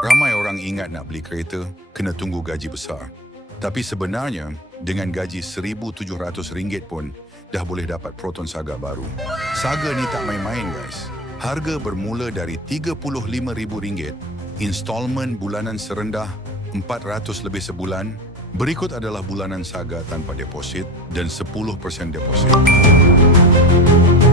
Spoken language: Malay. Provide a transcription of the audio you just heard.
Ramai orang ingat nak beli kereta, kena tunggu gaji besar. Tapi sebenarnya, dengan gaji RM1,700 pun, dah boleh dapat Proton Saga baru. Saga ni tak main-main guys. Harga bermula dari RM35,000, installment bulanan serendah RM400 lebih sebulan. Berikut adalah bulanan Saga tanpa deposit dan 10% deposit.